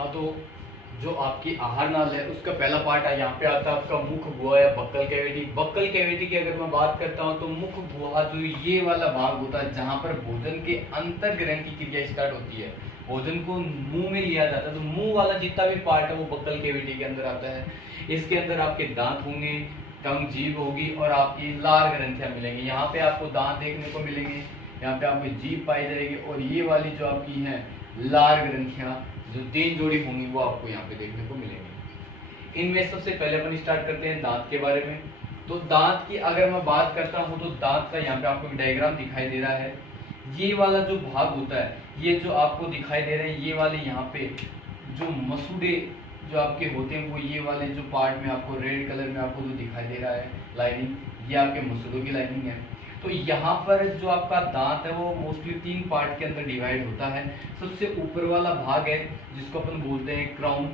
हाँ, तो जो आपकी आहार नाल है उसका पहला पार्ट है, यहाँ पे आता है आपका मुख गुहा या बक्कल कैविटी। बक्कल कैविटी की अगर मैं बात करता हूँ तो मुख गुहा जो ये वाला भाग होता है जहाँ पर भोजन के अंतर ग्रहण की क्रिया स्टार्ट होती है, भोजन को मुंह में लिया जाता है, तो मुंह वाला जितना भी पार्ट है वो बक्कल कैविटी के अंदर आता है। इसके अंदर आपके दांत होंगे, टंग जीभ होगी और आपकी लार ग्रंथियां मिलेंगी। यहाँ पे आपको दांत देखने को मिलेंगे, यहाँ पे आपकी जीभ पाई जाएगी और ये वाली जो आपकी है लार ग्रंथियां जो 3 जोड़ी होंगी वो आपको यहाँ पे देखने को मिलेंगी। इनमें सबसे पहले अपन स्टार्ट करते हैं दांत के बारे में। तो दांत की अगर मैं बात करता हूँ तो दांत का यहाँ पे आपको डायग्राम दिखाई दे रहा है। ये वाला जो भाग होता है, ये जो आपको दिखाई दे रहे हैं, ये वाले यहाँ पे जो मसूड़े जो आपके होते हैं वो ये वाले जो पार्ट में आपको रेड कलर में आपको जो दिखाई दे रहा है लाइनिंग, ये आपके मसूड़ों की लाइनिंग है। तो यहाँ पर जो आपका दांत है वो मोस्टली 3 पार्ट के अंदर डिवाइड होता है। सबसे ऊपर वाला भाग है जिसको अपन बोलते हैं क्राउन,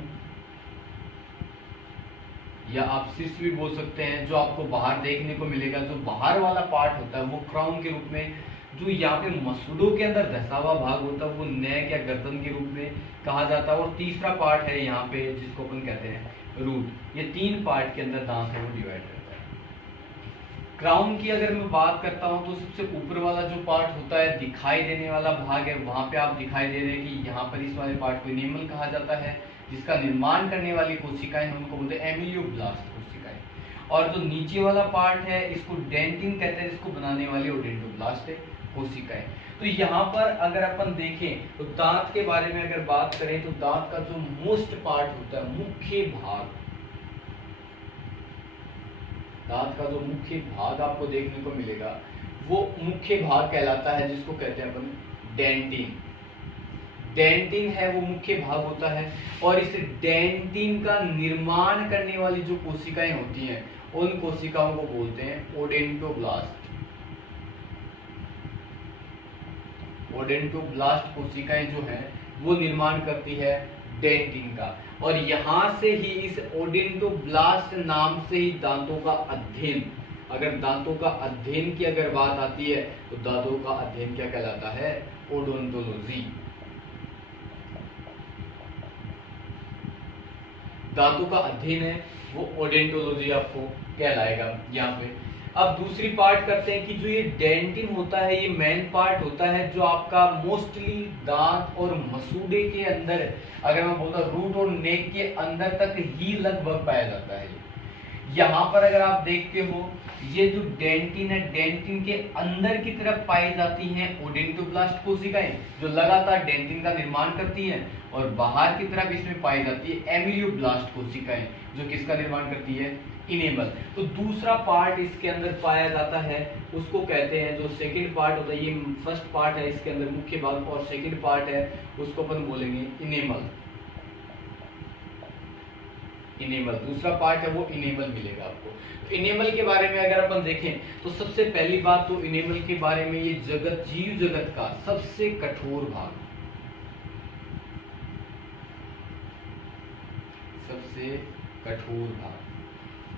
या आप शीर्ष भी बोल सकते हैं। जो आपको बाहर देखने को मिलेगा, जो बाहर वाला पार्ट होता है वो क्राउन के रूप में, जो यहाँ पे मसूड़ों के अंदर धसा हुआ भाग होता है वो नेक या गर्दन के रूप में कहा जाता है। और तीसरा पार्ट है यहाँ पे जिसको अपन कहते हैं रूट। ये 3 पार्ट के अंदर दांत है वो डिवाइड करता है। क्राउन की अगर मैं बात करता हूँ तो सबसे ऊपर वाला जो पार्ट होता है दिखाई देने वाला भाग है, वहां पे आप दिखाई दे रहे हैं कि यहाँ पर इस वाले पार्ट को इनेमल कहा जाता है, जिसका निर्माण करने वाली कोशिकाएं उनको बोलते हैं एमिलियोब्लास्ट कोशिकाएं। और जो नीचे वाला पार्ट है इसको डेंटिन कहते हैं, इसको बनाने वाली ओडेंटोब्लास्ट है कोशिकाएं। तो यहाँ पर अगर अपन देखें तो दांत के बारे में अगर बात करें तो दांत का जो मोस्ट पार्ट होता है, मुख्य भाग, दांत का जो मुख्य भाग आपको देखने को मिलेगा वो मुख्य भाग कहलाता है, जिसको कहते हैं अपन डेंटिन। डेंटिन है वो मुख्य भाग होता है और इस डेंटिन का निर्माण करने वाली जो कोशिकाएं होती हैं उन कोशिकाओं को बोलते हैं ओडेंटोब्लास्ट। ओडेंटोब्लास्ट कोशिकाएं जो है वो निर्माण करती है डेंटिन का। और यहां से ही इस ओडेंटोब्लास्ट नाम से ही दांतों का अध्ययन, अगर दांतों का अध्ययन की अगर बात आती है तो दांतों का अध्ययन क्या कहलाता है? ओडोंटोलॉजी। दांतों का अध्ययन है वो ओडेंटोलॉजी आपको कहलाएगा यहाँ पे। अब दूसरी पार्ट करते हैं कि जो ये डेंटिन होता है ये मेन पार्ट होता है जो आपका मोस्टली दांत और मसूड़े के अंदर, अगर मैं बोलता रूट और नेक के अंदर तक ही लगभग पाया जाता है। यहाँ पर अगर आप देखते हो ये जो डेंटिन है, डेंटिन के अंदर की तरफ पाई जाती हैं ओडेंटोब्लास्ट कोशिकाएं जो लगातार डेंटिन का निर्माण करती हैं, और बाहर की तरफ इसमें पाई जाती है एमिलियोब्लास्ट कोशिकाएं जो किसका निर्माण करती है? इनेमल। तो दूसरा पार्ट इसके अंदर पाया जाता है उसको कहते हैं, जो सेकंड पार्ट होता है, ये फर्स्ट पार्ट है इसके अंदर मुख्य भाग और सेकंड पार्ट है उसको अपन बोलेंगे इनेमल। इनेमल दूसरा पार्ट है वो इनेमल मिलेगा आपको। तो इनेमल के बारे में अगर अपन देखें तो सबसे पहली बात तो इनेमल के बारे में ये जगत, जीव जगत का सबसे कठोर भाग, सबसे कठोर भाग,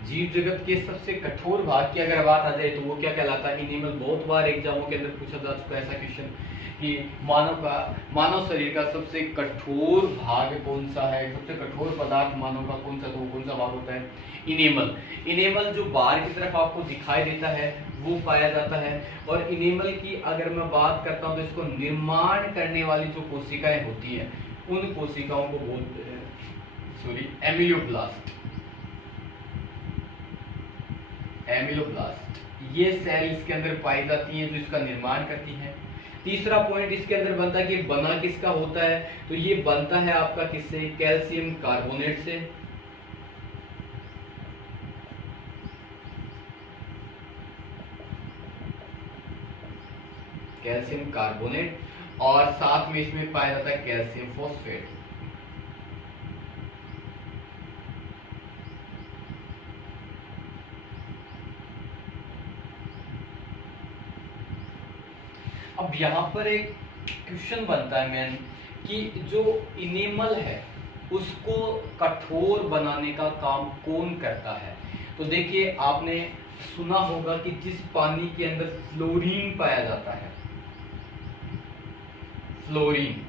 जीव जगत के सबसे कठोर भाग की अगर बात आ जाए तो वो क्या कहलाता है? इनेमल। बहुत बार एग्जामों के अंदर पूछा जा चुका है ऐसा क्वेश्चन कि मानव शरीर का सबसे कठोर भाग कौन सा है, सबसे कठोर पदार्थ मानव का कौन सा, तो कौन सा भाग होता है? इनेमल। इनेमल जो बाहर की तरफ आपको दिखाई देता है वो पाया जाता है। और इनेमल की अगर मैं बात करता हूँ तो इसको निर्माण करने वाली जो कोशिकाएं होती हैं उन कोशिकाओं को बोलते हैं एमिलियोब्लास्ट। एमिलोब्लास्ट ये सेल इसके अंदर पाई जाती हैं जो इसका निर्माण करती हैं। तीसरा पॉइंट इसके अंदर बनता है कि बना किसका होता है? तो ये बनता है आपका किससे? कैल्शियम कार्बोनेट से। कैल्शियम कार्बोनेट और साथ में इसमें पाया जाता है कैल्शियम फॉस्फेट। अब यहाँ पर एक क्वेश्चन बनता है मैन कि जो इनेमल है उसको कठोर बनाने का काम कौन करता है? तो देखिए आपने सुना होगा कि जिस पानी के अंदर फ्लोरीन पाया जाता है, फ्लोरीन,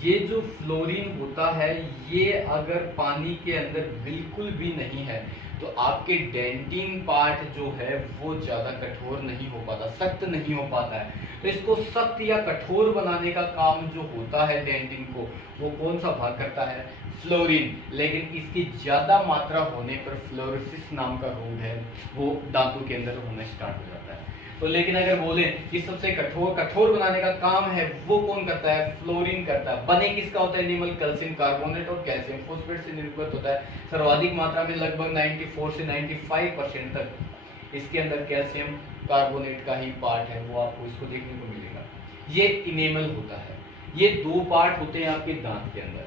ये जो फ्लोरीन होता है, ये अगर पानी के अंदर बिल्कुल भी नहीं है तो आपके डेंटिन पार्ट जो है वो ज़्यादा कठोर नहीं हो पाता, सख्त नहीं हो पाता है। तो इसको सख्त या कठोर बनाने का काम जो होता है डेंटिन को, वो कौन सा भाग करता है? फ्लोरीन। लेकिन इसकी ज़्यादा मात्रा होने पर फ्लोरोसिस नाम का रोग है वो दांतों के अंदर होना स्टार्ट हो जाता है। तो लेकिन अगर बोले कि सबसे कठोर बनाने का काम है वो कौन करता है? फ्लोरीन करता है। बने किसका होता है? एनिमल कैल्शियम कार्बोनेट और कैल्शियम फोस्फेट से निर्मित होता है। सर्वाधिक मात्रा में लगभग 94 से 95% तक इसके अंदर कैल्शियम कार्बोनेट का ही पार्ट है, वो आपको इसको देखने को मिलेगा। ये इनेमल होता है। ये दो पार्ट होते हैं आपके दांत के अंदर।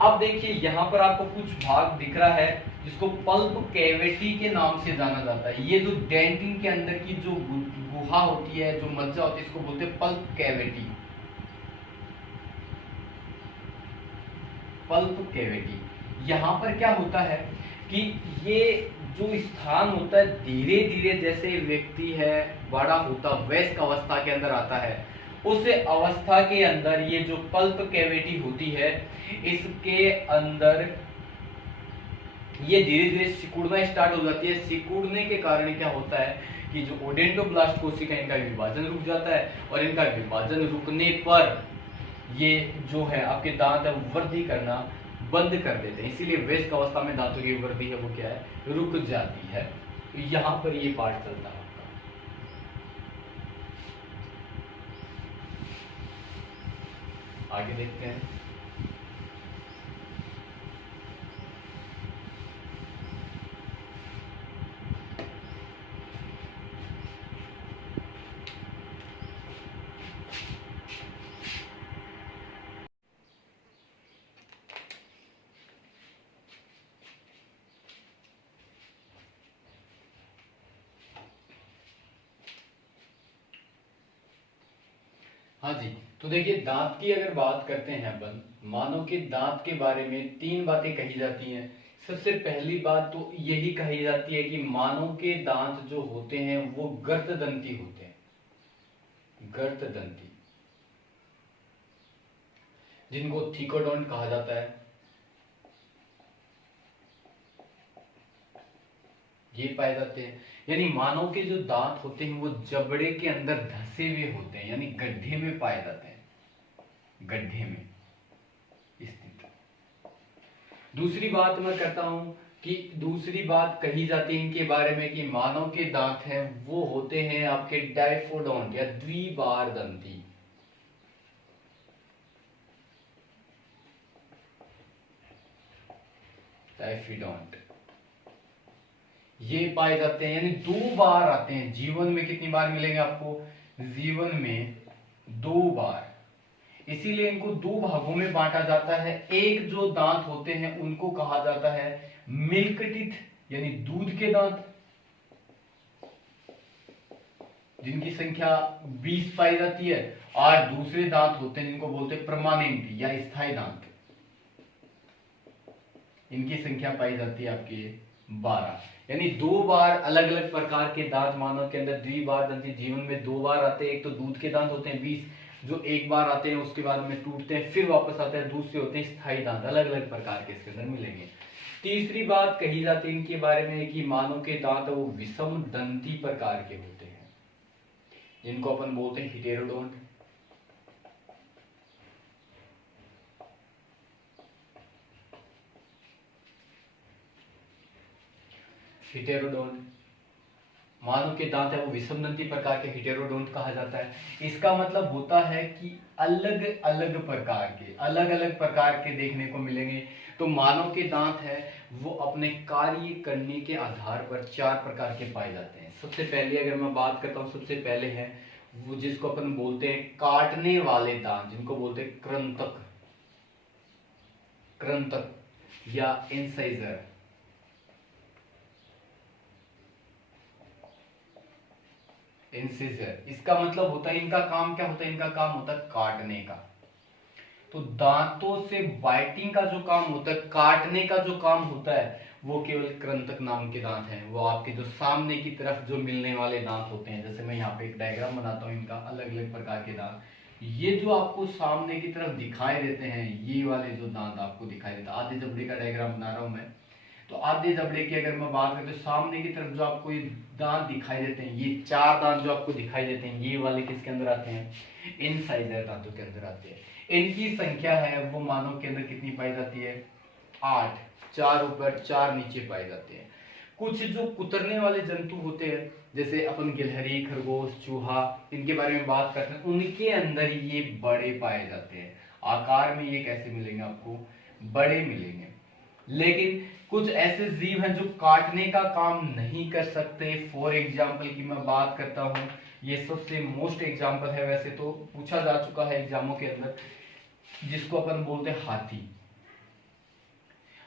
अब देखिए यहाँ पर आपको कुछ भाग दिख रहा है जिसको पल्प कैविटी के नाम से जाना जाता है। ये जो डेंटिन के अंदर की जो गुहा होती है, जो मज्जा होती है, इसको बोलते हैं पल्प कैविटी। Pulp cavity. यहाँ पर क्या होता है कि ये जो स्थान होता है, धीरे धीरे जैसे व्यक्ति है बड़ा होता, वयस्क अवस्था के अंदर आता है, उस अवस्था के अंदर ये जो पल्प कैविटी होती है, इसके अंदर ये धीरे धीरे सिकुड़ना स्टार्ट हो जाती है। सिकुड़ने के कारण क्या होता है कि जो ओडेंटोब्लास्ट कोशिका, इनका विभाजन रुक जाता है, और इनका विभाजन रुकने पर ये जो है आपके दांत है वृद्धि करना बंद कर देते हैं। इसीलिए वयस्क अवस्था में दांतों की वृद्धि है वो क्या है? रुक जाती है। तो यहाँ पर ये पार्ट चलता है। आगे देखते हैं। हाँ जी, तो देखिए दांत की अगर बात करते हैं अपन, मानव के दांत के बारे में तीन बातें कही जाती हैं। सबसे पहली बात तो यही कही जाती है कि मानव के दांत जो होते हैं वो गर्तदंती होते हैं। गर्तदंती, जिनको थिकोडोंट कहा जाता है, ये पाए जाते हैं। यानी मानव के जो दांत होते हैं वो जबड़े के अंदर धसे हुए होते हैं, यानी गड्ढे में पाए जाते हैं, गड्ढे में स्थित। दूसरी बात मैं करता हूं कि दूसरी बात कही जाती है इनके बारे में कि मानव के दांत हैं वो होते हैं आपके डाइफोडोंट या द्विबार दंती। डाइफिडोंट ये पाए जाते हैं, यानी दो बार आते हैं जीवन में। कितनी बार मिलेंगे आपको? जीवन में दो बार। इसीलिए इनको दो भागों में बांटा जाता है। एक जो दांत होते हैं उनको कहा जाता है मिल्क टीथ, यानी दूध के दांत, जिनकी संख्या 20 पाई जाती है। और दूसरे दांत होते हैं जिनको बोलते हैं परमानेंट या स्थायी दांत, इनकी संख्या पाई जाती है आपकी 12। यानी दो बार अलग अलग प्रकार के दांत मानव के अंदर द्विबार दंती जीवन में दो बार आते हैं। एक तो दूध के दांत होते हैं 20, जो एक बार आते हैं उसके बाद में टूटते हैं फिर वापस आते हैं। दूसरे होते हैं स्थायी दांत, अलग अलग प्रकार के इसके अंदर मिलेंगे। तीसरी बात कही जाती है इनके बारे में कि मानव के दांत वो विषम दंती प्रकार के होते हैं, जिनको अपन बोलते हैं हिटेरोडोंट। हिटेरोडोंट, मानव के दांत है वो विषमदंती प्रकार के हिटेरोडोंट कहा जाता है। इसका मतलब होता है कि अलग अलग प्रकार के देखने को मिलेंगे। तो मानव के दांत है वो अपने कार्य करने के आधार पर चार प्रकार के पाए जाते हैं। सबसे पहले अगर मैं बात करता हूँ, सबसे पहले है वो जिसको अपन बोलते हैं काटने वाले दांत, जिनको बोलते हैं कृंतक, कृंतक या इंसाइजर। इंसिजर, इसका मतलब होता है इनका काम क्या होता है? इनका काम होता है काटने का। तो दांतों से बाइटिंग का जो काम होता है, काटने का जो काम होता है, वो केवल कृंतक नाम के दांत हैं। वो आपके जो सामने की तरफ जो मिलने वाले दांत होते हैं, जैसे मैं यहाँ पे एक डायग्राम बनाता हूँ इनका, अलग अलग प्रकार के दांत, ये जो आपको सामने की तरफ दिखाई देते हैं, ये वाले जो दांत आपको दिखाई देता है, आधे जबड़े का डायग्राम बना रहा हूं मैं। तो आधे जबड़े की अगर मैं बात करूं तो सामने की तरफ जो आपको ये दांत दिखाई देते हैं, ये 4 दांत जो आपको दिखाई देते हैं, ये वाले किसके अंदर आते हैं? इनसाइजर दांतों के अंदर आते हैं। इनकी संख्या है वो मानव के अंदर कितनी पाई जाती है? 8। 4 ऊपर 4 नीचे पाए जाते हैं। कुछ जो कुतरने वाले जंतु होते हैं, जैसे अपन गिलहरी, खरगोश, चूहा, इनके बारे में बात करते हैं, उनके अंदर ये बड़े पाए जाते हैं। आकार में ये कैसे मिलेंगे आपको? बड़े मिलेंगे। लेकिन कुछ ऐसे जीव हैं जो काटने का काम नहीं कर सकते। फॉर एग्जाम्पल की मैं बात करता हूं, ये सबसे मोस्ट एग्जाम्पल है, वैसे तो पूछा जा चुका है एग्जामों के अंदर, जिसको अपन बोलते हैं हाथी।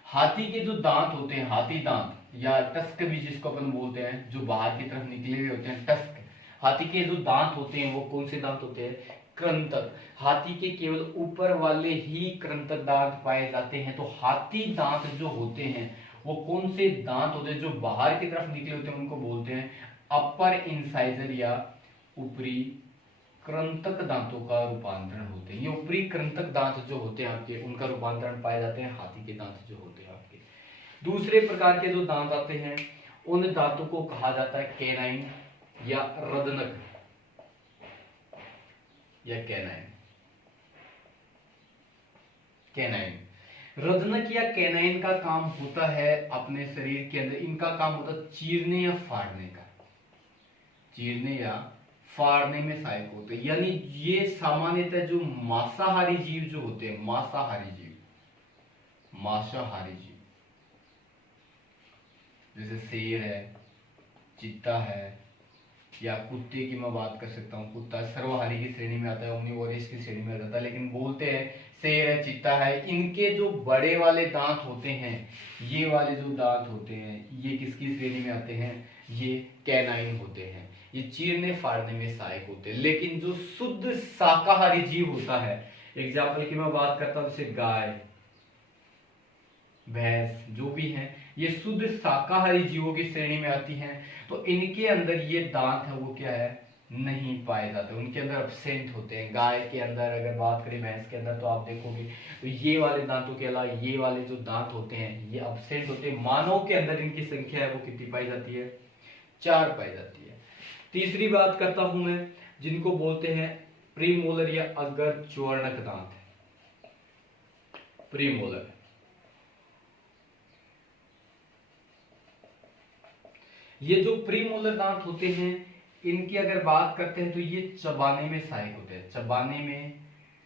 हाथी के जो दांत होते हैं, हाथी दांत या टस्क भी जिसको अपन बोलते हैं, जो बाहर की तरफ निकले हुए होते हैं, टस्क। हाथी के जो दांत होते हैं वो कौन से दांत होते हैं? कृंतक। हाथी के केवल ऊपर वाले ही कृंतक दांत पाए जाते हैं। तो हाथी दांत जो होते हैं वो कौन से दांत होते हैं? जो बाहर की तरफ निकले होते हैं उनको बोलते हैं अपर इंसाइजर या ऊपरी कृंतक दांतों का रूपांतरण होते हैं। ये ऊपरी कृंतक दांत जो होते हैं आपके, उनका रूपांतरण पाए जाते हैं हाथी के दांत जो होते हैं आपके। दूसरे प्रकार के जो दांत आते हैं उन दांतों को कहा जाता है कैनाइन या रदनक या कैनाइन। कैनाइन, रदनक या कैनाइन का काम होता है अपने शरीर के अंदर, इनका काम होता है चीरने या फाड़ने का। चीरने या फाड़ने में सहायक होते हैं। यानी ये सामान्यतः जो मांसाहारी जीव जो होते हैं, मांसाहारी जीव जैसे शेर है, चित्ता है, या कुत्ते की मैं बात कर सकता हूँ। कुत्ता सर्वहारी की श्रेणी में आता है, ओमनिवोरस की श्रेणी में आता है, लेकिन बोलते हैं शेर है, चित्ता है, इनके जो बड़े वाले दांत होते हैं, ये वाले जो दांत होते हैं, ये किसकी श्रेणी में आते हैं? ये कैनाइन होते हैं। ये चीरने फाड़ने में सहायक होते हैं। लेकिन जो शुद्ध शाकाहारी जीव होता है, एग्जाम्पल की मैं बात करता हूं, जैसे गाय, भैंस जो भी हैं, ये शुद्ध शाकाहारी जीवों की श्रेणी में आती हैं। तो इनके अंदर ये दांत है वो क्या है? नहीं पाए जाते, उनके अंदर एब्सेंट होते हैं। गाय के अंदर अगर बात करें, भैंस के अंदर, तो आप देखोगे तो ये वाले दांतों के अलावा ये वाले जो दांत होते हैं ये एब्सेंट होते हैं। मानव के अंदर इनकी संख्या है वो कितनी पाई जाती है? 4 पाई जाती है। तीसरी बात करता हूं मैं, जिनको बोलते हैं प्रीमोलर या अग्रच्वर्णक दांत। प्रीमोलर, ये जो प्रीमोलर दांत होते हैं, इनकी अगर बात करते हैं तो ये चबाने में सहायक होते हैं। चबाने में,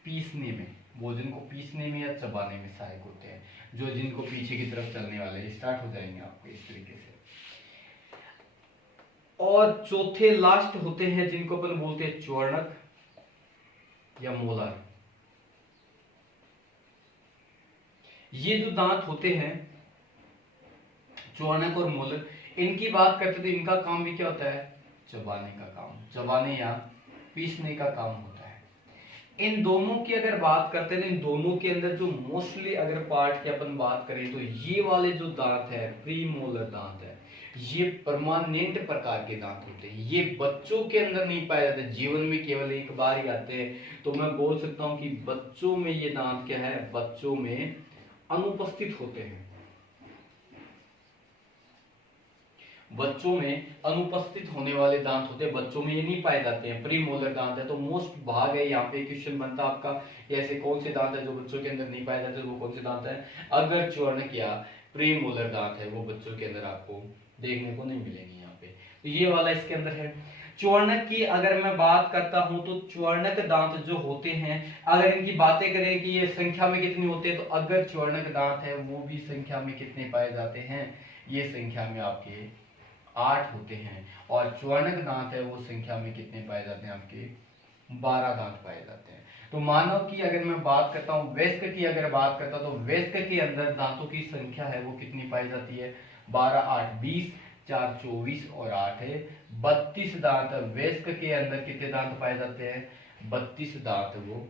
पीसने में, भोजन को पीसने में या चबाने में सहायक होते हैं। जो जिनको पीछे की तरफ चलने वाले स्टार्ट हो जाएंगे आपको इस तरीके से। और चौथे लास्ट होते हैं जिनको अपन बोलते हैं च्वर्णक या मोलर। ये जो दांत होते हैं च्वर्णक और मोलर, इनकी बात करते तो इनका काम भी क्या होता है? चबाने का काम, चबाने या पीसने का काम होता है। इन दोनों की अगर बात करते हैं, इन दोनों के अंदर जो मोस्टली अगर पार्ट की अपन बात करें तो ये वाले जो दांत है, प्रीमोलर दांत है, ये परमानेंट प्रकार के दांत होते हैं। ये बच्चों के अंदर नहीं पाए जाते, जीवन में केवल एक बार ही आते हैं। तो मैं बोल सकता हूं कि बच्चों में ये दांत क्या है? बच्चों में अनुपस्थित होते हैं। बच्चों में अनुपस्थित होने वाले दांत होते हैं, बच्चों में ये नहीं पाए जाते हैं। प्रीमोलर दांत है तो मोस्ट भाग है, यहाँ पे क्वेश्चन बनता है आपका, ऐसे कौन से दांत है जो बच्चों के अंदर नहीं पाए जाते? वो कौन से दांत है? अगर च्वर्णक या प्रीमोलर दांत है वो बच्चों के अंदर आपको देखने को नहीं मिलेंगे यहाँ पे। तो ये वाला इसके अंदर है। च्वर्णक की अगर मैं बात करता हूं तो च्वर्णक दांत जो होते हैं, अगर इनकी बातें करें कि ये संख्या में कितने होते हैं, तो अगर च्वर्णक दांत है वो भी संख्या में कितने पाए जाते हैं? ये संख्या में आपके 8 होते हैं। और च्वर्णक दांत है वो संख्या में कितने पाए जाते हैं? आपके 12 दांत पाए जाते हैं। तो मानव की अगर मैं बात करता हूं, वयस्क की अगर बात करता हूं, तो वयस्क के अंदर दांतों की संख्या है वो कितनी पाई जाती है? 12, 8, 20, 4, 24 और 8 है 32 दांत। वयस्क के अंदर कितने दांत पाए जाते हैं? 32 दांत वो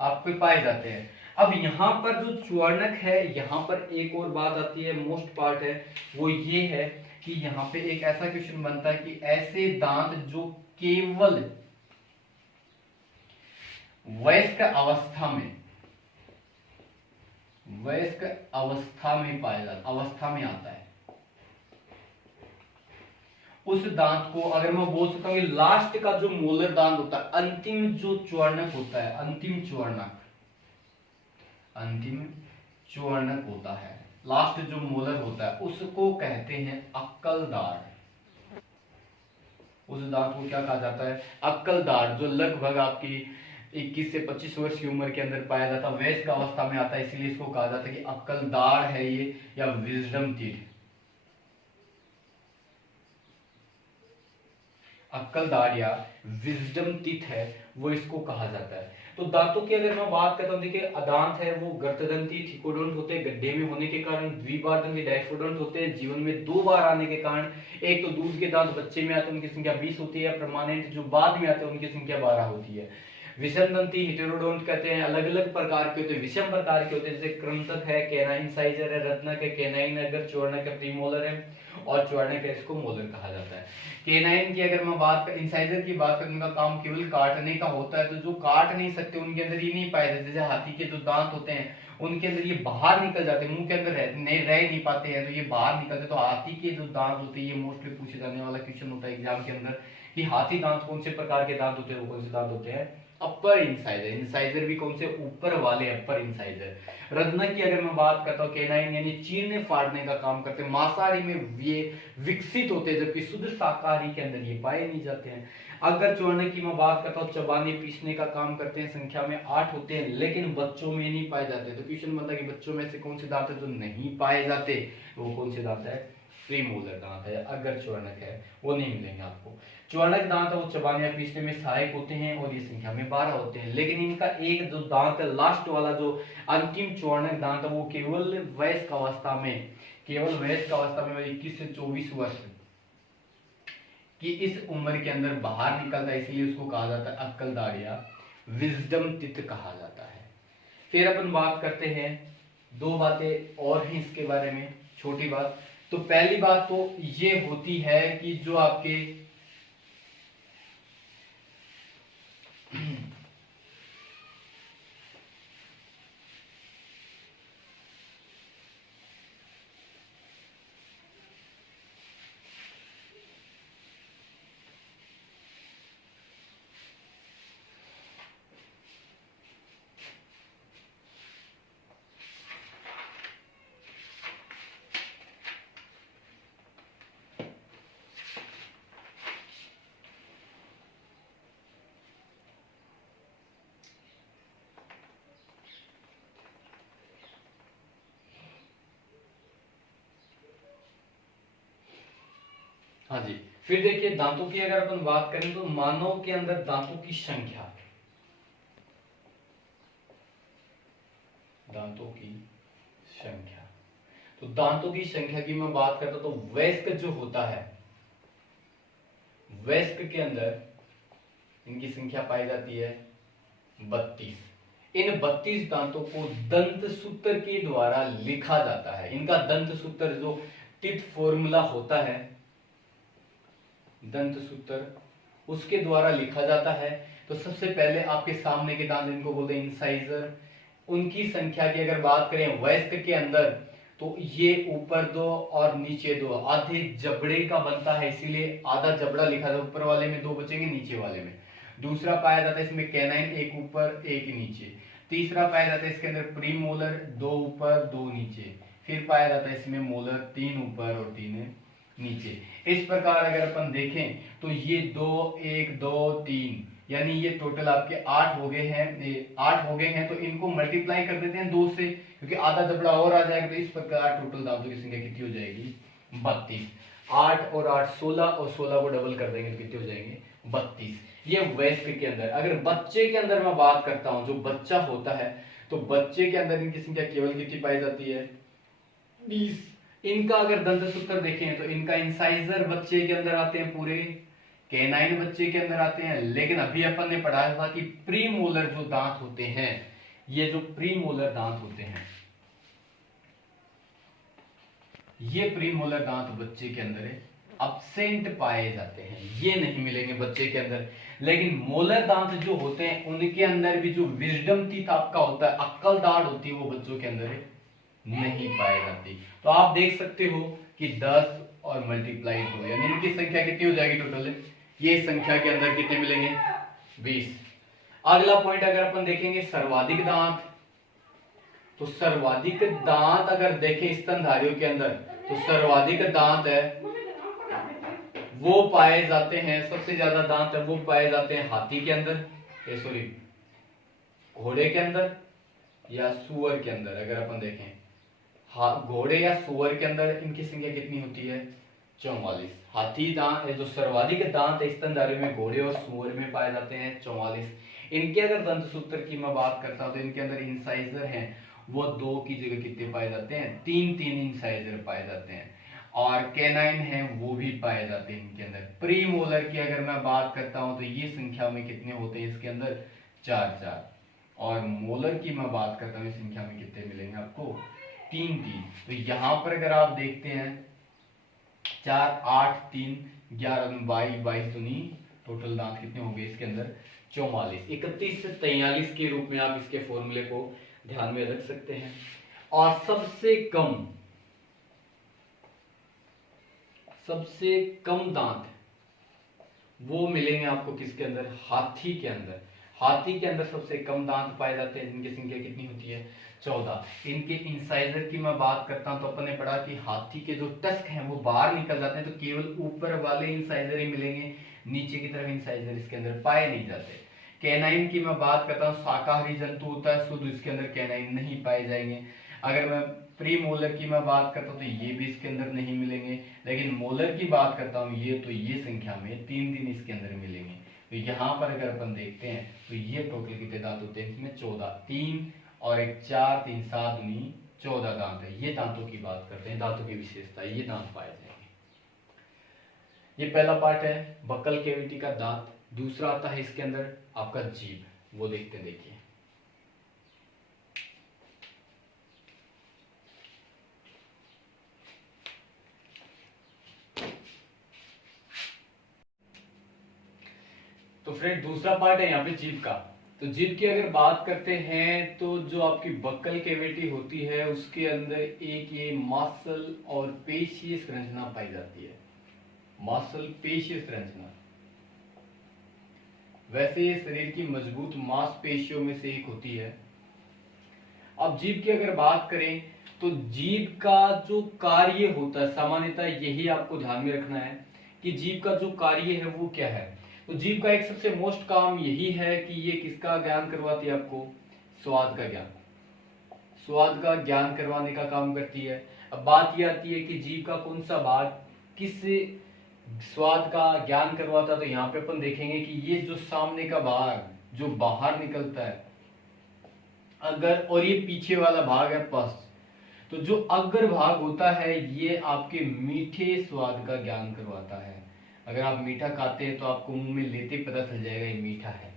आपके पाए जाते हैं। अब यहाँ पर जो च्वर्णक है, यहाँ पर एक और बात आती है, मोस्ट पार्ट है, वो ये है कि यहाँ पे एक ऐसा क्वेश्चन बनता है कि ऐसे दांत जो केवल वयस्क अवस्था में, वयस्क अवस्था में पाया जाता, अवस्था में आता है। उस दांत को अगर मैं बोल सकता हूँ कि लास्ट का जो मोलर दांत होता है, अंतिम जो च्वर्णक होता है, अंतिम च्वर्णक, अंतिम च्वर्णक होता है, लास्ट जो मोलर होता है, उसको कहते हैं अक्कल दाढ़। उस दांत को क्या कहा जाता है? अक्कल दाढ़, जो लगभग आपकी 21 से 25 वर्ष की उम्र के अंदर पाया जाता है, वयस्क अवस्था में आता है, इसलिए इसको कहा जाता है कि अक्कल दाढ़ है ये, या विजडम टीथ। अक्कल दाढ़ या विजडम टीथ है, वो इसको कहा जाता है। तो दांतों की अगर मैं बात करता हूँ, देखिए दांत है वो गर्तदंती थिकोडोंट होते हैं, गड्ढे में होने के कारण, द्विबारदंती डायफोडोंट होते हैं, जीवन में 2 बार आने के कारण। एक तो दूध के दांत बच्चे में आते हैं, उनकी संख्या 20 होती है, परमानेंट जो बाद में आते हैं उनकी संख्या 12 होती है। विषम दंती हेटेरोडोंट कहते हैं, अलग अलग प्रकार के होते हैं, विषम प्रकार के होते हैं, जैसे क्रमतक है, कैनाइन साइजर है, रत्नक है, कैनाइन अगर च्वर्णक है प्रीमोलर है, और च्वर्णक है इसको मोलर कहा जाता है। केनाइन की अगर मैं बात कर, इंसाइजर की बात करूं, उनका काम केवल काटने का होता है, तो जो काट नहीं सकते उनके अंदर ये नहीं पाए जाते। जैसे हाथी के जो दांत होते हैं उनके अंदर ये बाहर निकल जाते हैं, मुंह के अंदर रह नहीं पाते हैं, तो ये बाहर निकलते। तो हाथी के जो दांत होते हैं, ये मोस्टली पूछे जाने वाला क्वेश्चन होता है एग्जाम के अंदर, कि हाथी दांत कौन से प्रकार के दांत होते हैं, वो कौन से दांत होते हैं? अपर इंसाइजर। इंसाइजर भी कौन से? ऊपर वाले अपर इंसाइजर। रत्नक की अगर मैं बात करता हूँ, केनाइन यानी चीरने फाड़ने का काम करते हैं, मांसाहारी में ये विकसित होते हैं, जबकि शुद्ध शाकाहारी के अंदर ये पाए नहीं जाते हैं। अगर च्वर्णक की मैं बात करता हूँ, चबाने पीसने का काम करते हैं, संख्या में 8 होते हैं, लेकिन बच्चों में नहीं पाए जाते। तो क्वेश्चन बनता है कि बच्चों में से कौन से दांत है जो नहीं पाए जाते, वो कौन से दांत है? प्रीमोलर दांत है। अगर च्वर्णक है वो नहीं मिलेंगे आपको। च्वर्णक दांत वो चबाने या पीसने में सहायक होते हैं, और ये संख्या में 12 होते हैं, लेकिन इनका एक जो दांत है, लास्ट वाला जो अंतिम च्वर्णक दांत है, वो केवल वयस्क अवस्था में, केवल वयस्क अवस्था में 21 से 24 वर्ष कि इस उम्र के अंदर बाहर निकलता है, इसलिए उसको कहा जाता है अक्कल दाढ़ या विजडम टीथ कहा जाता है। फिर अपन बात करते हैं, 2 बातें और हैं इसके बारे में, छोटी बात। तो पहली बात तो ये होती है कि जो आपके हाँ जी, फिर देखिए दांतों की अगर अपन बात करें तो मानव के अंदर दांतों की संख्या, दांतों की संख्या, तो दांतों की संख्या की मैं बात करता तो वयस्क जो होता है, वयस्क के अंदर इनकी संख्या पाई जाती है 32। इन 32 दांतों को दंत सूत्र के द्वारा लिखा जाता है। इनका दंत सूत्र जो टीथ फॉर्मूला होता है, दंत सूत्र, उसके द्वारा लिखा जाता है। तो सबसे पहले आपके सामने के दांत, इनको बोलते हैं इंसाइजर। उनकी संख्या की अगर बात करें वयस्क के अंदर, तो ये ऊपर 2 और नीचे 2, आधे जबड़े का बनता है, इसीलिए आधा जबड़ा लिखा था। ऊपर वाले में 2 बचेंगे, नीचे वाले में। दूसरा पाया जाता है इसमें कैनाइन, एक ऊपर एक नीचे। तीसरा पाया जाता है इसके अंदर प्रीमोलर, 2 ऊपर 2 नीचे। फिर पाया जाता है इसमें मोलर, 3 ऊपर और 3 नीचे। इस प्रकार अगर अपन देखें तो ये 2 1 2 3, यानी ये टोटल आपके 8 हो गए हैं, 8 हो गए हैं। तो इनको मल्टीप्लाई कर देते हैं 2 से, क्योंकि आधा जबड़ा और आ जाएगा। तो इस प्रकार टोटल दांतों की संख्या कितनी हो जाएगी? 32। 8 और 8 16, और 16 को डबल कर देंगे तो कितने हो जाएंगे? 32। ये वयस्क के अंदर। अगर बच्चे के अंदर मैं बात करता हूं, जो बच्चा होता है, तो बच्चे के अंदर इनकी संख्या केवल कितनी पाई जाती है? 20। इनका अगर दंत सूत्र देखें तो इनका इंसाइजर बच्चे के अंदर आते हैं पूरे, कैनाइन बच्चे के अंदर आते हैं, लेकिन अभी अपन ने पढ़ाया था कि प्रीमोलर जो दांत होते हैं, ये जो प्रीमोलर दांत होते हैं, ये प्रीमोलर दांत बच्चे के अंदर एब्सेंट पाए जाते हैं, ये नहीं मिलेंगे बच्चे के अंदर। लेकिन मोलर दांत जो होते हैं उनके अंदर भी जो विजडम टीथ आपका होता है, अक्कल दाढ़ होती है, वो बच्चों के अंदर नहीं पाई जाती। तो आप देख सकते हो कि 10 और मल्टीप्लाई 2 यानी इनकी संख्या कितनी हो जाएगी टोटल, ये संख्या के अंदर कितने मिलेंगे 20। अगला पॉइंट अगर अपन देखेंगे सर्वाधिक दांत, तो सर्वाधिक दांत अगर देखें स्तनधारियों के अंदर, तो सर्वाधिक दांत है वो पाए जाते हैं, सबसे ज्यादा दांत है वो पाए जाते हैं हाथी के अंदर, सॉरी घोड़े के अंदर या सुअर के अंदर। अगर अपन देखें घोड़े या सुअर के अंदर इनकी संख्या कितनी होती है 44। हाथी दांत जो सर्वाधिक दांत स्तनधारियों में घोड़े और सुअर में पाए जाते हैं 44। इनके अगर दंत सूत्र की मैं बात करता हूं तो इनके अंदर इंसाइजर हैं वो 2 की जगह कितने पाए जाते हैं 3 इंसाइजर पाए जाते हैं, और कैनाइन है वो भी पाए जाते हैं इनके अंदर। प्री मोलर की अगर मैं बात करता हूं तो ये संख्या में कितने होते हैं इसके अंदर 4, और मोलर की मैं बात करता हूं संख्या में कितने मिलेंगे आपको 3। तो यहां पर अगर आप देखते हैं 4, 8, 3, 11, 22 दूनी टोटल दांत कितने हो गए इसके अंदर 44। 31 से 43 के रूप में आप इसके फॉर्मूले को ध्यान में रख सकते हैं। और सबसे कम दांत वो मिलेंगे आपको किसके अंदर हाथी के अंदर। हाथी के अंदर सबसे कम दांत पाए जाते हैं जिनकी संख्या कितनी होती है 14। इनके इंसाइजर की मैं बात करता हूं तो अपन ने पढ़ा कि हाथी के जो टस्क हैं वो बाहर निकल जाते हैं, तो केवल ऊपर वाले इंसाइजर ही मिलेंगे, नीचे की तरफ इंसाइजर इसके अंदर पाए नहीं जाते। कैनाइन की मैं बात करता हूँ शाकाहारी जंतु होता है शुद्ध, इसके अंदर कैनाइन नहीं पाए जाएंगे। अगर मैं प्री मोलर की मैं बात करता हूँ तो ये भी इसके अंदर नहीं मिलेंगे, लेकिन मोलर की बात करता हूँ ये तो ये संख्या में 3 इसके अंदर मिलेंगे। तो यहाँ पर अगर अपन देखते हैं तो ये टोटल कितने दांत होते हैं इसमें 14, 3 और 1 4, 3 7 दूनी 14 दांत है। ये दांतों की बात करते हैं, दांतों की विशेषता, ये दांत पाए जाएंगे। ये पहला पार्ट है बक्कल कैविटी का दांत। दूसरा आता है इसके अंदर आपका जीभ, वो देखते हैं, देखिए तो फ्रेंड दूसरा पार्ट है यहाँ पे जीभ का। तो जीभ की अगर बात करते हैं तो जो आपकी बक्कल कैविटी होती है उसके अंदर एक ये मांसल और पेशीय संरचना पाई जाती है, मांसल पेशीय संरचना। वैसे ये शरीर की मजबूत मांसपेशियों में से एक होती है। अब जीभ की अगर बात करें तो जीभ का जो कार्य होता है सामान्यतः यही आपको ध्यान में रखना है कि जीभ का जो कार्य है वो क्या है। तो जीभ का एक सबसे मोस्ट काम यही है कि ये किसका ज्ञान करवाती है आपको, स्वाद का ज्ञान, स्वाद का ज्ञान करवाने का काम करती है। अब बात ये आती है कि जीभ का कौन सा भाग किस स्वाद का ज्ञान करवाता, तो यहाँ पे अपन देखेंगे कि ये जो सामने का भाग जो बाहर निकलता है अगर, और ये पीछे वाला भाग है पस, तो जो अग्र भाग होता है ये आपके मीठे स्वाद का ज्ञान करवाता है। अगर आप मीठा खाते हैं तो आपको मुंह में लेते पता चल जाएगा ये मीठा है।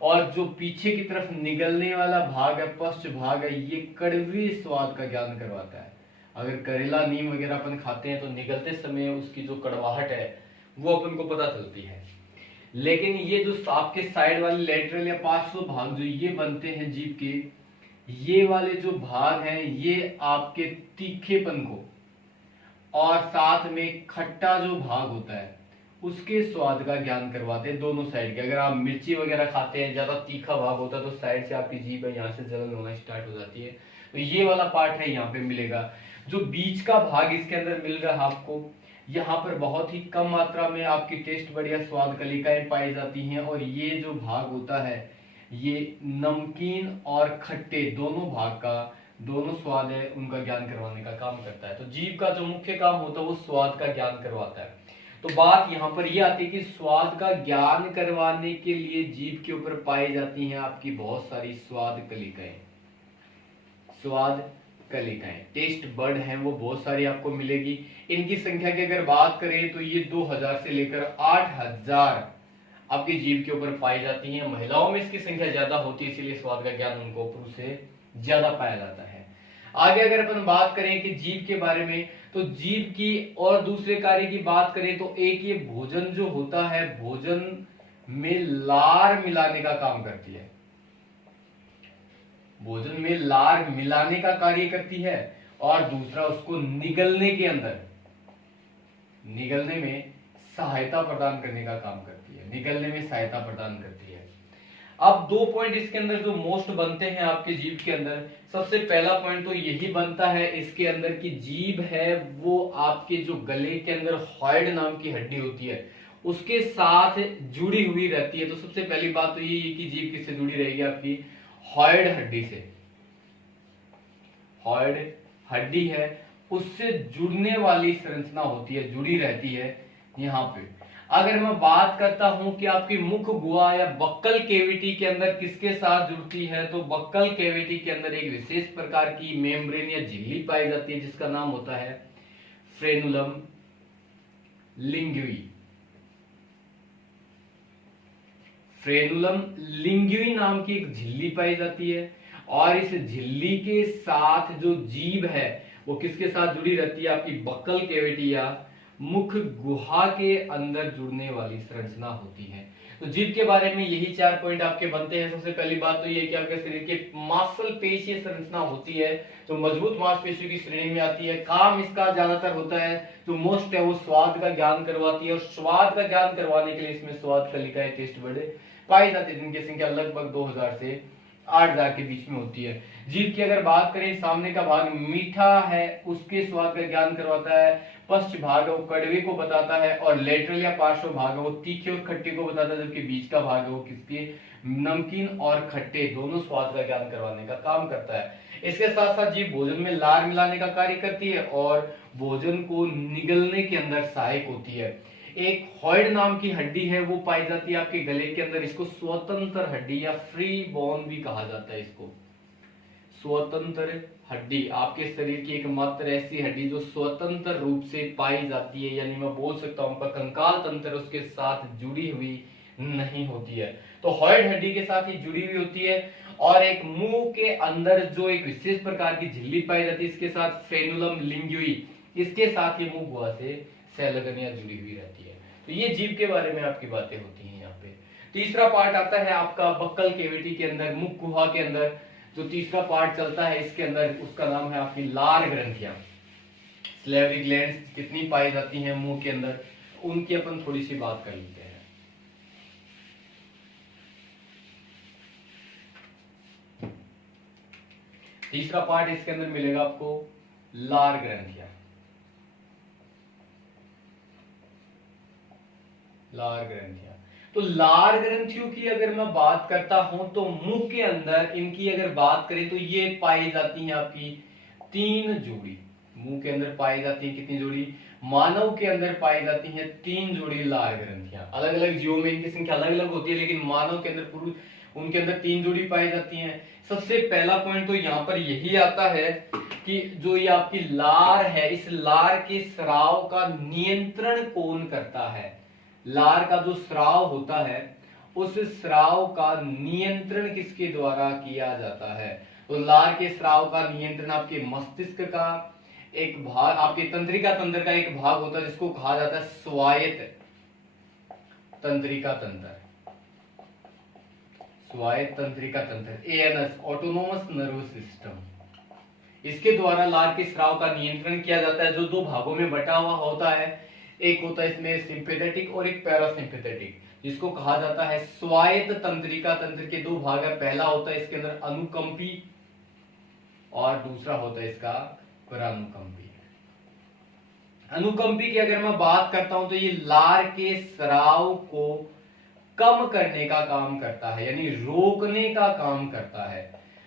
और जो पीछे की तरफ निगलने वाला भाग है, पश्च भाग है, ये कड़वे स्वाद का ज्ञान करवाता है। अगर करेला नीम वगैरह अपन खाते हैं तो निगलते समय उसकी जो कड़वाहट है वो अपन को पता चलती है। लेकिन ये जो आपके साइड वाले लेटरल या पार्श्व भाग जो ये बनते हैं जीभ के, ये वाले जो भाग हैं ये आपके तीखेपन को और साथ में खट्टा जो भाग होता है उसके स्वाद का ज्ञान करवाते हैं दोनों साइड के। अगर आप मिर्ची वगैरह खाते हैं, ज्यादा तीखा भाग होता है तो साइड से आपकी जीभ है यहाँ से जलन होना स्टार्ट हो जाती है, तो ये वाला पार्ट है यहाँ पे मिलेगा। जो बीच का भाग इसके अंदर मिल रहा है आपको, यहाँ पर बहुत ही कम मात्रा में आपकी टेस्ट बढ़िया स्वाद कलिकाएं पाई जाती हैं, और ये जो भाग होता है ये नमकीन और खट्टे दोनों भाग का, दोनों स्वाद है उनका ज्ञान करवाने का काम करता है। तो जीभ का जो मुख्य काम होता है वो स्वाद का ज्ञान करवाता है। तो बात यहाँ पर यह आती है कि स्वाद का ज्ञान करवाने के लिए जीभ के ऊपर पाई जाती हैं आपकी बहुत सारी स्वाद कलिकाएं, स्वाद कलिकाएं, टेस्ट बर्ड हैं वो बहुत सारी आपको मिलेगी। इनकी संख्या की अगर बात करें तो ये 2000 से लेकर 8000 आपकी जीभ के ऊपर पाई जाती हैं। महिलाओं में इसकी संख्या ज्यादा होती है इसीलिए स्वाद का ज्ञान उनको पुरुष से ज्यादा पाया जाता है। आगे अगर अपन बात करें कि जीभ के बारे में, तो जीभ की और दूसरे कार्य की बात करें तो एक ये भोजन जो होता है, भोजन में लार मिलाने का काम करती है, भोजन में लार मिलाने का कार्य करती है, और दूसरा उसको निगलने के अंदर, निगलने में सहायता प्रदान करने का काम करती है, निगलने में सहायता प्रदान करती है। अब 2 पॉइंट इसके अंदर जो मोस्ट बनते हैं आपके जीभ के अंदर, सबसे पहला पॉइंट तो यही बनता है इसके अंदर की जीभ है वो आपके जो गले के अंदर हॉइड नाम की हड्डी होती है उसके साथ जुड़ी हुई रहती है। तो सबसे पहली बात तो ये कि जीभ किससे जुड़ी रहेगी, आपकी हॉइड हड्डी से, हॉइड हड्डी है उससे जुड़ने वाली संरचना होती है, जुड़ी रहती है यहाँ पे। अगर मैं बात करता हूं कि आपकी मुख गुहा या बक्कल केविटी के अंदर किसके साथ जुड़ती है, तो बक्कल केविटी के अंदर एक विशेष प्रकार की मेम्ब्रेन या झिल्ली पाई जाती है जिसका नाम होता है फ्रेनुलम लिंग्यूई। फ्रेनुलम लिंग्यूई नाम की एक झिल्ली पाई जाती है, और इस झिल्ली के साथ जो जीभ है वो किसके साथ जुड़ी रहती है, आपकी बक्कल केविटी या मुख गुहा के अंदर जुड़ने वाली संरचना होती है। तो जीभ के बारे में यही 4 पॉइंट आपके बनते हैं। सबसे पहली बात तो ये कि आपके शरीर के मांसपेशीय संरचना होती है जो मजबूत मांसपेशियों की श्रेणी में आती है। काम इसका ज्यादातर होता है जो मोस्ट है वो स्वाद का ज्ञान करवाती है, और स्वाद का ज्ञान करवाने के लिए इसमें स्वाद कलिकाएं टेस्ट बड़े पाई जाती है जिनकी संख्या लगभग 2000 से 8000 के बीच में होती है। जीभ की अगर बात करें, सामने का भाग मीठा है उसके स्वाद का ज्ञान करवाता है, पश्च भाग है वो कड़वे को बताता है, और लेटरल या पार्श्व भाग है वो तीखे और खट्टे को बताता है, जबकि बीच का भाग है वो किसके नमकीन और खट्टे दोनों स्वाद का ज्ञान करवाने का काम करता है। इसके साथ साथ जीभ भोजन में लार मिलाने का कार्य करती है और भोजन को निगलने के अंदर सहायक होती है। एक हॉइड नाम की हड्डी है वो पाई जाती है आपके गले के अंदर, इसको स्वतंत्र हड्डी या फ्री बोन भी कहा जाता है। इसको स्वतंत्र हड्डी, आपके शरीर की एकमात्र ऐसी हड्डी जो स्वतंत्र रूप से पाई जाती है, यानी मैं बोल सकता हूं कंकाल तंत्र उसके साथ जुड़ी हुई नहीं होती है। तो हॉइड हड्डी के साथ ही जुड़ी हुई होती है, और एक मुंह के अंदर जो एक विशेष प्रकार की झिल्ली पाई जाती है इसके साथ फ्रेनुलम लिंग्यूई, इसके साथ ये मुंह गुहा से संलग्न या जुड़ी हुई रहती है। तो ये जीभ के बारे में आपकी बातें होती हैं यहाँ पे। तीसरा पार्ट आता है आपका बक्कल केविटी के अंदर, मुख गुहा के अंदर जो तीसरा पार्ट चलता है इसके अंदर उसका नाम है आपकी लार ग्रंथियां। स्लेवरी ग्लैंड्स कितनी पाई जाती हैं मुंह के अंदर, उनकी अपन थोड़ी सी बात कर लेते हैं। तीसरा पार्ट इसके अंदर मिलेगा आपको लार ग्रंथियां। लार ग्रंथियां, तो लार ग्रंथियों की अगर मैं बात करता हूं तो मुंह के अंदर इनकी अगर बात करें तो ये पाई जाती हैं आपकी 3 जोड़ी। मुंह के अंदर पाई जाती है कितनी जोड़ी, मानव के अंदर पाई जाती हैं 3 जोड़ी लार ग्रंथियां। अलग अलग जीवों में इनकी संख्या अलग अलग होती है, लेकिन मानव के अंदर पुरुष उनके अंदर 3 जोड़ी पाई जाती हैं। सबसे पहला पॉइंट तो यहाँ पर यही आता है कि जो ये आपकी लार है, इस लार के स्राव का नियंत्रण कौन करता है। लार का जो स्राव होता है उस स्राव का नियंत्रण किसके द्वारा किया जाता है, तो लार के स्राव का नियंत्रण आपके मस्तिष्क का एक भाग, आपके तंत्रिका तंत्र का एक भाग होता है जिसको कहा जाता है स्वायत्त तंत्रिका तंत्र। स्वायत्त तंत्रिका तंत्र, एएनएस, ऑटोनोमस नर्वस सिस्टम। इसके द्वारा लार के स्राव का नियंत्रण किया जाता है, जो 2 भागों में बटा हुआ होता है। एक होता है इसमें सिंपैथेटिक और एक पैरासिम्पैथेटिक, जिसको कहा जाता है स्वायत्त तंत्रिका तंत्र के 2 भाग है। पहला होता है इसके अंदर अनुकंपी और दूसरा होता है इसका परानुकंपी। अनुकंपी की अगर मैं बात करता हूं तो ये लार के स्राव को कम करने का काम करता है, यानी रोकने का काम करता है,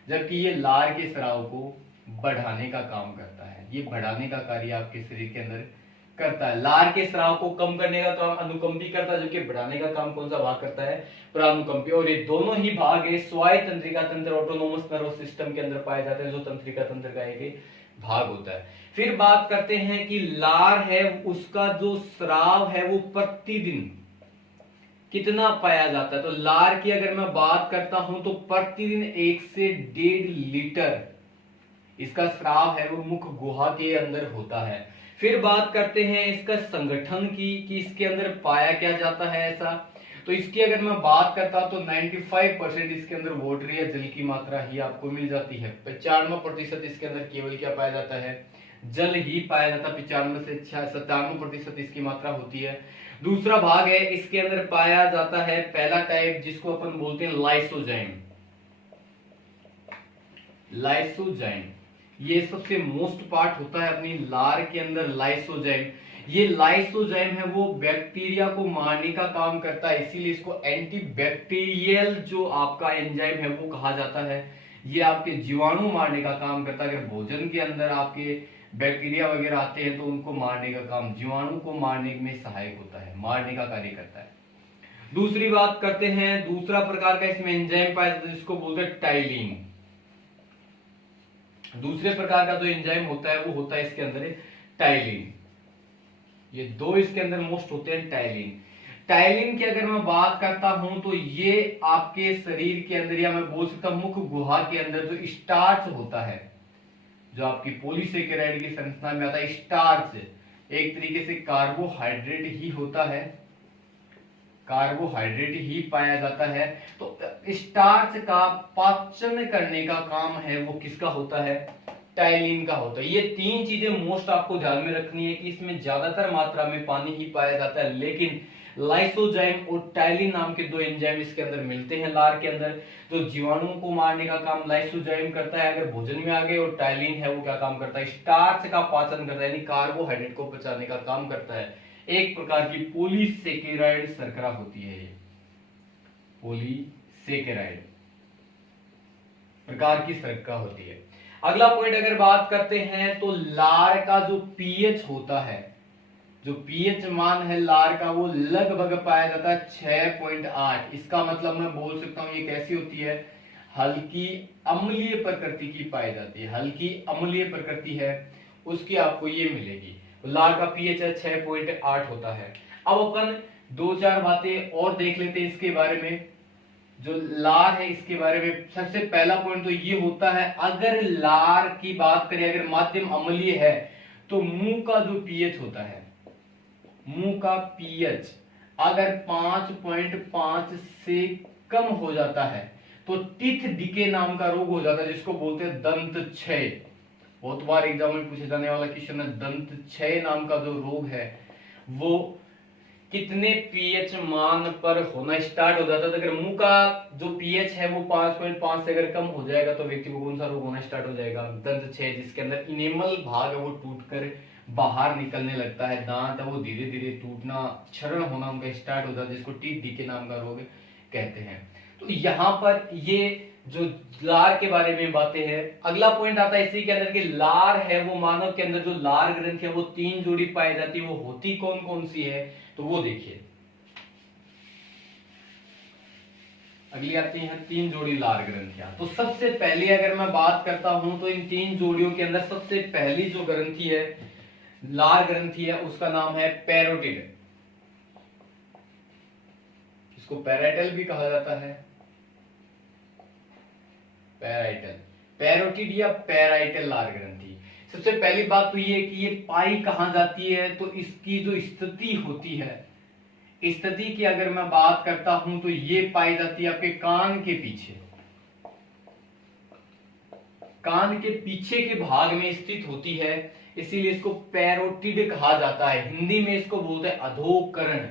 जबकि ये लार के स्राव को बढ़ाने का काम करता है। ये बढ़ाने का कार्य आपके शरीर के अंदर करता है। लार के स्राव को कम करने का काम अनुकंपी करता है, जबकि बढ़ाने का काम कौन सा भाग करता है, परानुकंपी। और ये दोनों ही भाग है स्वायत्त तंत्रिका तंत्र ऑटोनोमस नर्वस सिस्टम के अंदर पाए जाते हैं, जो तंत्रिका तंत्र का एक भाग होता है। फिर बात करते हैं कि लार है उसका जो स्राव है वो प्रतिदिन कितना पाया जाता है। तो लार की अगर मैं बात करता हूं तो प्रतिदिन 1 से 1.5 लीटर इसका स्राव है वो मुख गुहा के अंदर होता है। फिर बात करते हैं इसका संगठन की कि इसके अंदर पाया क्या जाता है ऐसा, तो इसकी अगर मैं बात करता हूं तो 95% इसके अंदर वाटर या जल की मात्रा ही आपको मिल जाती है। 95% इसके अंदर केवल क्या पाया जाता है, जल ही पाया जाता है। 95 से 97% इसकी मात्रा होती है। दूसरा भाग है, इसके अंदर पाया जाता है पहला टाइप जिसको अपन बोलते हैं लाइसोजाइम। लाइसोजाइम ये सबसे मोस्ट पार्ट होता है अपनी लार के अंदर, लाइसोजाइम। ये लाइसोजाइम है वो बैक्टीरिया को मारने का काम करता है, इसीलिए इसको एंटीबैक्टीरियल जो आपका एंजाइम है वो कहा जाता है। ये आपके जीवाणु मारने का काम करता है। अगर भोजन के अंदर आपके बैक्टीरिया वगैरह आते हैं तो उनको मारने का काम, जीवाणु को मारने में सहायक होता है, मारने का कार्य करता है। दूसरी बात करते हैं, दूसरा प्रकार का इसमें एंजाइम पाया जाता है जिसको बोलते हैं टाइलिन। दूसरे प्रकार का जो एंजाइम होता है वो होता है इसके अंदर टाइलिन। ये दो इसके अंदर मोस्ट होते हैं, टाइलिन। टाइलिन की अगर मैं बात करता हूं तो ये आपके शरीर के अंदर, या मैं बोल सकता हूं मुख गुहा के अंदर जो स्टार्च होता है, जो आपकी पॉलीसेकेराइड की संरचना में आता है, स्टार्च एक तरीके से कार्बोहाइड्रेट ही होता है, कार्बोहाइड्रेट ही पाया जाता है। तो स्टार्च का पाचन करने का काम है वो किसका होता है, टाइलिन का होता है। ये तीन चीजें मोस्ट आपको ध्यान में रखनी है कि इसमें ज्यादातर मात्रा में पानी ही पाया जाता है, लेकिन लाइसोजाइम और टाइलिन नाम के दो एंजाइम इसके अंदर मिलते हैं लार के अंदर। तो जीवाणुओं को मारने का काम लाइसोजाइम करता है अगर भोजन में आ गए, और टाइलिन है वो क्या काम करता है, स्टार्च का पाचन करता है, यानी कार्बोहाइड्रेट को पचाने का काम करता है। एक प्रकार की पॉलीसेकेराइड शर्करा होती है, ये पॉलीसेकेराइड प्रकार की शर्करा होती है। अगला पॉइंट अगर बात करते हैं तो लार का जो पीएच होता है, जो पीएच मान है लार का वो लगभग पाया जाता है 6.8। इसका मतलब मैं बोल सकता हूं ये कैसी होती है, हल्की अम्लीय प्रकृति की पाई जाती है, हल्की अम्लीय प्रकृति है उसकी आपको ये मिलेगी। लार का पीएच है 6.8 होता है। अब अपन दो चार बातें और देख लेते हैं इसके बारे में। जो लार है इसके बारे में सबसे पहला पॉइंट तो ये होता है, अगर लार की बात करें, अगर माध्यम अम्लीय है तो मुंह का जो पीएच होता है, मुंह का पीएच अगर 5.5 से कम हो जाता है तो टीथ डिके नाम का रोग हो जाता है जिसको बोलते हैं दंत क्षय। बहुत बार एग्जाम में पूछे जाने वाला क्वेश्चन है, दंत क्षय नाम का जो रोग है वो कितने पीएच मान पर होना स्टार्ट हो जाता है। तो अगर मुंह का जो पीएच है वो 5.5 से अगर कम हो जाएगा तो व्यक्ति को कौन सा रोग होना स्टार्ट हो जाएगा, दंत क्षय, जिसके अंदर इनेमल भाग है वो टूटकर बाहर निकलने लगता है, दांत है वो धीरे धीरे टूटना, क्षरण होना उनका स्टार्ट होता है, जिसको टीथ डिके नाम का रोग कहते हैं। तो यहाँ पर ये जो लार के बारे में बातें हैं। अगला पॉइंट आता है इसी के अंदर कि लार है वो मानव के अंदर जो लार ग्रंथि है वो 3 जोड़ी पाई जाती है, वो होती कौन कौन सी है तो वो देखिए। अगली आती है 3 जोड़ी लार ग्रंथियां। तो सबसे पहले अगर मैं बात करता हूं तो इन 3 जोड़ियों के अंदर सबसे पहली जो ग्रंथि है, लार ग्रंथि है, उसका नाम है पैरोटिड। इसको पैराइटल भी कहा जाता है, पैराइटल, पैरोटिड या पैराइटल लार ग्रंथि। सबसे पहली बात तो ये कि ये पाई कहां जाती है, तो इसकी जो स्थिति होती है, स्थिति की अगर मैं बात करता हूं तो ये पाई जाती है आपके कान के पीछे, कान के पीछे के भाग में स्थित होती है, इसीलिए इसको पैरोटिड कहा जाता है। हिंदी में इसको बोलते हैं अधोकरण,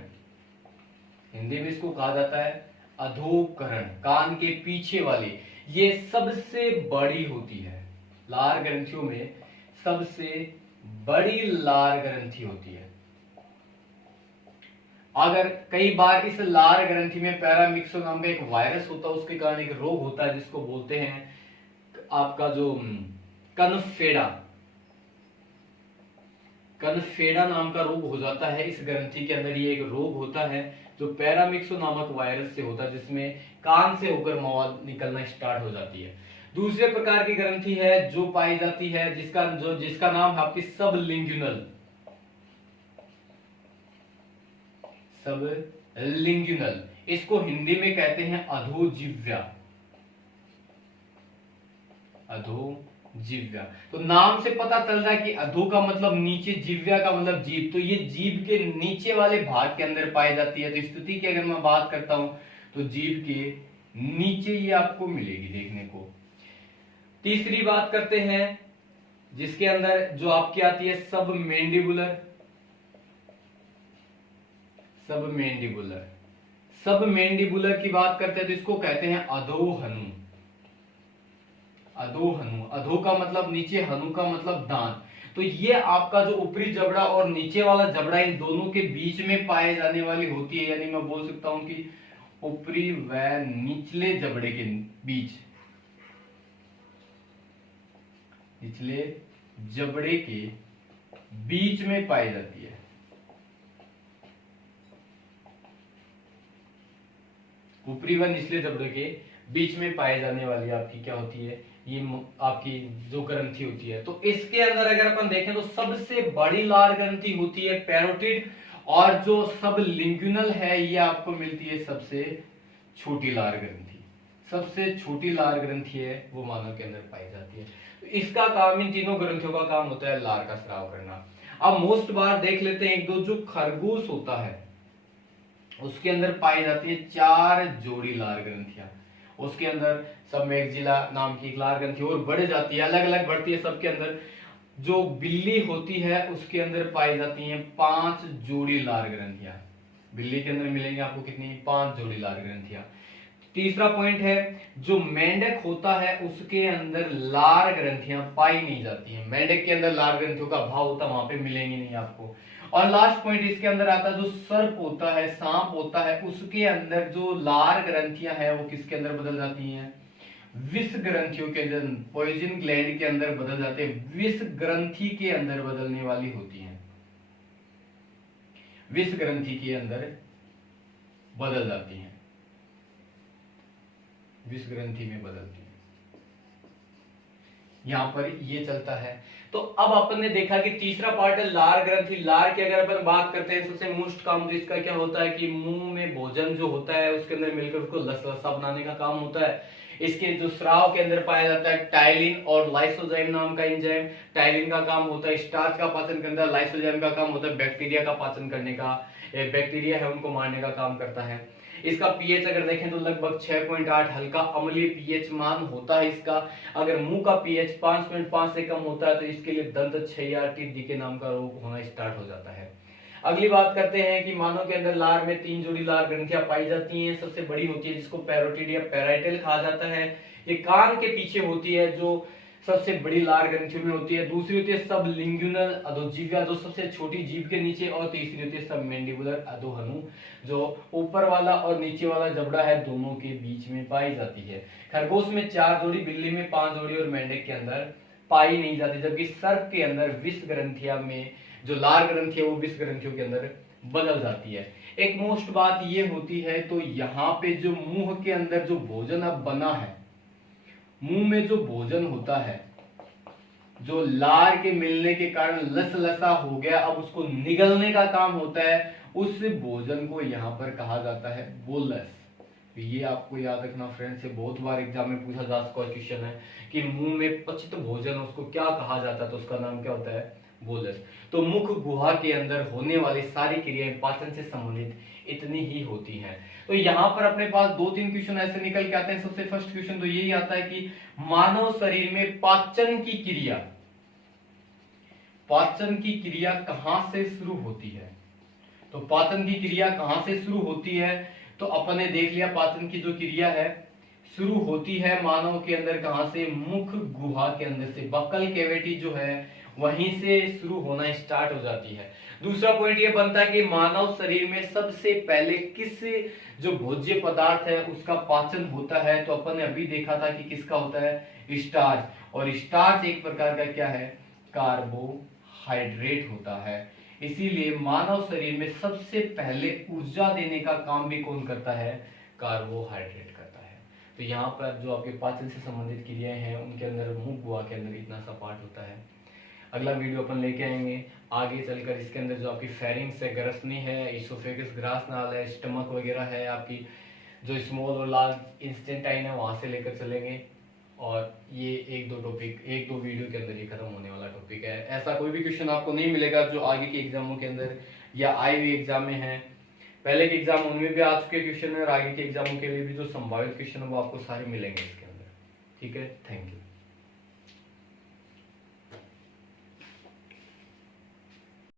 हिंदी में इसको कहा जाता है अधोकरण, कान के पीछे वाली। ये सबसे बड़ी होती है लार ग्रंथियों में, सबसे बड़ी लार ग्रंथि होती है। अगर कई बार इस लार ग्रंथि में पैरामिक्सो नाम का एक वायरस होता है, उसके कारण एक रोग होता है जिसको बोलते हैं आपका जो कनफेडा, कनफेडा नाम का रोग हो जाता है इस ग्रंथि के अंदर। ये एक रोग होता है जो पैरामिक्सो नामक वायरस से होता है, जिसमें कान से होकर मवाद निकलना स्टार्ट हो जाती है। दूसरे प्रकार की ग्रंथि है जो पाई जाती है जिसका नाम है आपकी सबलिंगुनल, सबलिंगुनल, इसको हिंदी में कहते हैं अधोजिह्वा, अधोजिह्वा। जिह्वा। तो नाम से पता चल रहा है कि अधो का मतलब नीचे, जिह्वा का मतलब जीभ, तो ये जीभ के नीचे वाले भाग के अंदर पाई जाती है। तो स्थिति की अगर मैं बात करता हूं तो जीभ के नीचे ये आपको मिलेगी देखने को। तीसरी बात करते हैं जिसके अंदर जो आपकी आती है सब मैंडिबुलर। सब मैंडिबुलर की बात करते हैं तो इसको कहते हैं अधोहनु। अधो का मतलब नीचे, हनु का मतलब दांत। तो ये आपका जो ऊपरी जबड़ा और नीचे वाला जबड़ा इन दोनों के बीच में पाए जाने वाली होती है, यानी मैं बोल सकता हूं कि ऊपरी व निचले जबड़े के बीच, निचले जबड़े के बीच में पाई जाती है। ऊपरी व निचले जबड़े के बीच में पाए जाने वाली आपकी क्या होती है, ये आपकी जो ग्रंथि होती है। तो इसके अंदर अगर अपन देखें तो सबसे बड़ी लार ग्रंथि होती है पैरोटिड, और जो सब लिंगुनल है ये आपको मिलती है सबसे छोटी लार ग्रंथि। सबसे छोटी लार ग्रंथि है वो मानव के अंदर पाई जाती है। तो इसका काम, इन तीनों ग्रंथियों का काम होता है लार का स्राव करना। अब मोस्ट बार देख लेते हैं एक दो, जो खरगोश होता है उसके अंदर पाई जाती है 4 जोड़ी लार ग्रंथियां। उसके अंदर सब मैगजिला नाम की एक लार ग्रंथि और बढ़ जाती है, अलग अलग बढ़ती है सबके अंदर। जो बिल्ली होती है उसके अंदर पाई जाती हैं 5 जोड़ी लार ग्रंथियां। बिल्ली के अंदर मिलेंगे आपको कितनी, 5 जोड़ी लार ग्रंथियां। तीसरा पॉइंट है, जो मेंढक होता है उसके अंदर लार ग्रंथियां पाई नहीं जाती हैं। मेंढक के अंदर लार ग्रंथियों का अभाव होता है, वहां पे मिलेंगी नहीं आपको। और लास्ट पॉइंट इसके अंदर आता है, जो सर्प होता है, सांप होता है, उसके अंदर जो लार ग्रंथियां हैं वो किसके अंदर बदल जाती हैं, विष ग्रंथियों के अंदर, पॉइजन ग्लैंड के अंदर बदल जाते हैं, विष ग्रंथि के अंदर बदलने वाली होती हैं, विष ग्रंथि के अंदर बदल जाती हैं, विष ग्रंथि में बदलती है। यहां पर ये चलता है। तो अब अपन ने देखा कि तीसरा पार्ट है लार ग्रंथि। लार की अगर अपन बात करते हैं सबसे मोस्ट काम तो इसका क्या होता है कि मुंह में भोजन जो होता है उसके अंदर मिलकर उसको लसलसा बनाने का काम होता है। इसके जो स्राव के अंदर पाया जाता है टाइलिन और लाइसोजाइम नाम का एंजाइम। टाइलिन का काम होता है स्टार्च का पाचन करना, लाइसोजाइम का काम होता है बैक्टीरिया का पाचन करने का, बैक्टीरिया है उनको मारने का काम करता है। इसका पीएच अगर देखें तो लगभग 6.8 हल्का अम्लीय पीएच मान होता है इसका। अगर मुंह का पीएच 5.5 से कम होता है तो इसके लिए दंत क्षय या टीबी के नाम का रोग होना स्टार्ट हो जाता है। अगली बात करते हैं कि मानव के अंदर लार में 3 जोड़ी लार ग्रंथियां पाई जाती हैं। सबसे बड़ी होती है जिसको पैरोटिड या पैराइटल कहा जाता है, ये कान के पीछे होती है जो सबसे बड़ी लार ग्रंथियों में होती है। दूसरी होती है सब लिंगुनल अधोजीव्या जो सबसे छोटी जीभ के नीचे, और तीसरी होती है सब मैंडिबुलर अधोहनु जो ऊपर वाला और नीचे वाला जबड़ा है दोनों के बीच में पाई जाती है। खरगोश में 4 जोड़ी, बिल्ली में 5 जोड़ी और मेंढक के अंदर पाई नहीं जाती, जबकि सर्प के अंदर विष ग्रंथिया में जो लार ग्रंथि है वो विष ग्रंथियों के अंदर बदल जाती है। एक मोस्ट बात ये होती है, तो यहाँ पे जो मुंह के अंदर जो भोजन अब बना है, मुंह में जो भोजन होता है जो लार के मिलने के कारण लसलसा हो गया, अब उसको निगलने का काम होता है, उस भोजन को यहाँ पर कहा जाता है बोलस। ये आपको याद रखना फ्रेंड्स, ये बहुत बार एग्जाम में पूछा जा चुका क्वेश्चन है कि मुंह में पचित भोजन उसको क्या कहा जाता है, तो उसका नाम क्या होता है, बोलस। तो मुख गुहा के अंदर होने वाली सारी क्रियाएं पाचन से संबंधित इतनी ही होती हैं। तो यहाँ पर अपने पास 2-3 क्वेश्चन ऐसे निकल के आते हैं। सबसे फर्स्ट क्वेश्चन तो यही आता है कि मानव शरीर में पाचन की क्रिया कहां से शुरू होती है। तो पाचन की क्रिया कहां से शुरू होती है, तो अपन ने देख लिया पाचन की जो क्रिया है शुरू होती है मानव के अंदर कहां से, मुख गुहा के अंदर से, बक्कल कैविटी जो है वहीं से शुरू होना स्टार्ट हो जाती है। दूसरा पॉइंट ये बनता है कि मानव शरीर में सबसे पहले किस जो भोज्य पदार्थ है उसका पाचन होता है, तो अपन ने अभी देखा था कि किसका होता है, स्टार्च। और स्टार्च एक प्रकार का क्या है, कार्बोहाइड्रेट होता है। इसीलिए मानव शरीर में सबसे पहले ऊर्जा देने का काम भी कौन करता है, कार्बोहाइड्रेट करता है। तो यहाँ पर जो आपके पाचन से संबंधित क्रियाएं हैं उनके अंदर मुख गुहा के अंदर इतना सा पार्ट होता है। अगला वीडियो अपन लेके आएंगे आगे चलकर, इसके अंदर जो आपकी फेरिंग्स है, ग्रसनी है, इसोफेगस, ग्रासनाल है, स्टमक वगैरह है, आपकी जो स्मॉल और लार्ज इंस्टेंटाइन है वहां से लेकर चलेंगे। और ये एक दो वीडियो के अंदर ही खत्म होने वाला टॉपिक है। ऐसा कोई भी क्वेश्चन आपको नहीं मिलेगा जो आगे के एग्जामों के अंदर या आई हुई एग्जाम में है। पहले के एग्जाम उनमें भी आ चुके क्वेश्चन है और आगे के एग्जामों के लिए भी जो संभावित क्वेश्चन है वो आपको सारे मिलेंगे इसके अंदर। ठीक है, थैंक यू।